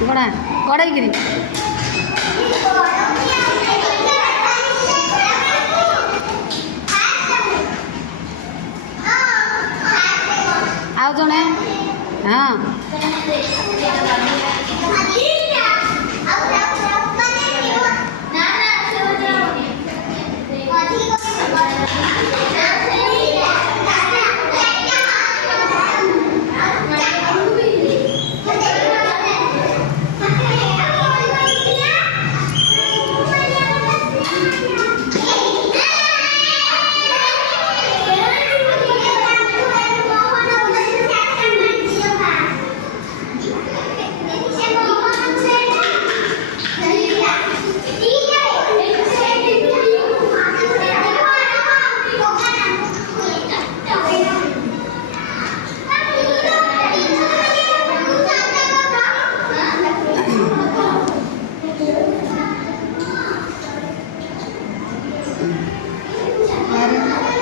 ଗଣା ଗଡ଼େଇକିରି ଆଉ ଜଣେ ହଁ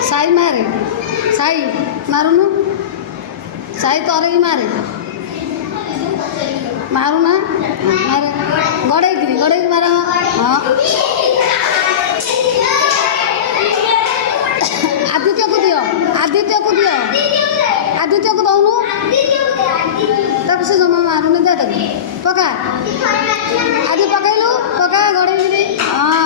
साई मारे साई मारुनु साई तोरे ही मारे मारू ना मारे गड़े मार हाँ आदित्य को दियो आदित्य को दौनु तब से जमा मारूनी दे तक पका आदि पकैलु पका गड़े हाँ